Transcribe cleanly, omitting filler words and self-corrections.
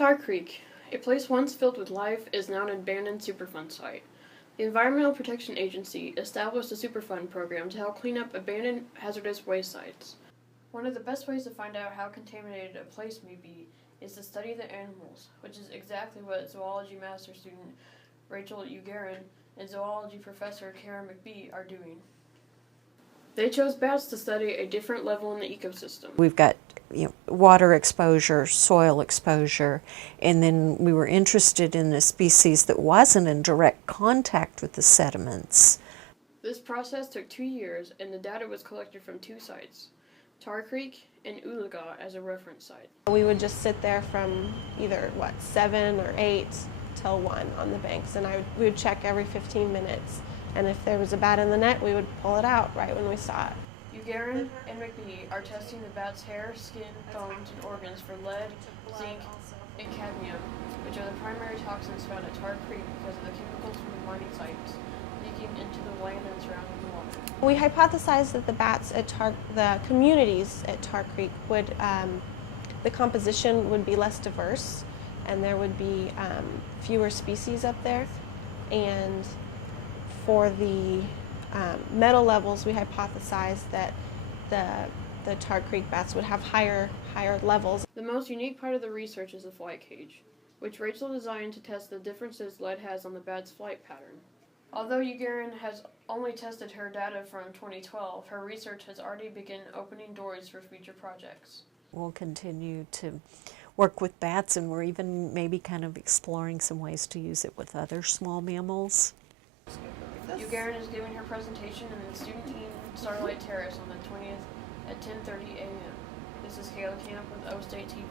Tar Creek, a place once filled with life, is now an abandoned Superfund site. The Environmental Protection Agency established a Superfund program to help clean up abandoned hazardous waste sites. One of the best ways to find out how contaminated a place may be is to study the animals, which is exactly what zoology master student Rachel Ugarin and zoology professor Karen McBee are doing. They chose bats to study a different level in the ecosystem. We've got water exposure, soil exposure, and then we were interested in a species that wasn't in direct contact with the sediments. This process took 2 years, and the data was collected from 2 sites, Tar Creek and Oolaga as a reference site. We would just sit there from either 7 or 8 till 1 on the banks, and we would check every 15 minutes. And if there was a bat in the net, we would pull it out right when we saw it. Ugarin and McBee are testing the bat's hair, skin, bones, and organs for lead, zinc, and cadmium, which are the primary toxins found at Tar Creek because of the chemicals from the mining sites leaking into the land and surrounding the water. We hypothesized that the bats at the communities at Tar Creek would, the composition would be less diverse, and there would be fewer species up there. And for the metal levels, we hypothesized that the Tar Creek bats would have higher levels. The most unique part of the research is the flight cage, which Rachel designed to test the differences lead has on the bat's flight pattern. Although Ugarin has only tested her data from 2012, her research has already begun opening doors for future projects. We'll continue to work with bats, and we're even maybe kind of exploring some ways to use it with other small mammals. Ugarin is giving her presentation in the Student Inn Starlight Terrace on the 20th at 10:30 a.m. This is Kayla Camp with O State TV.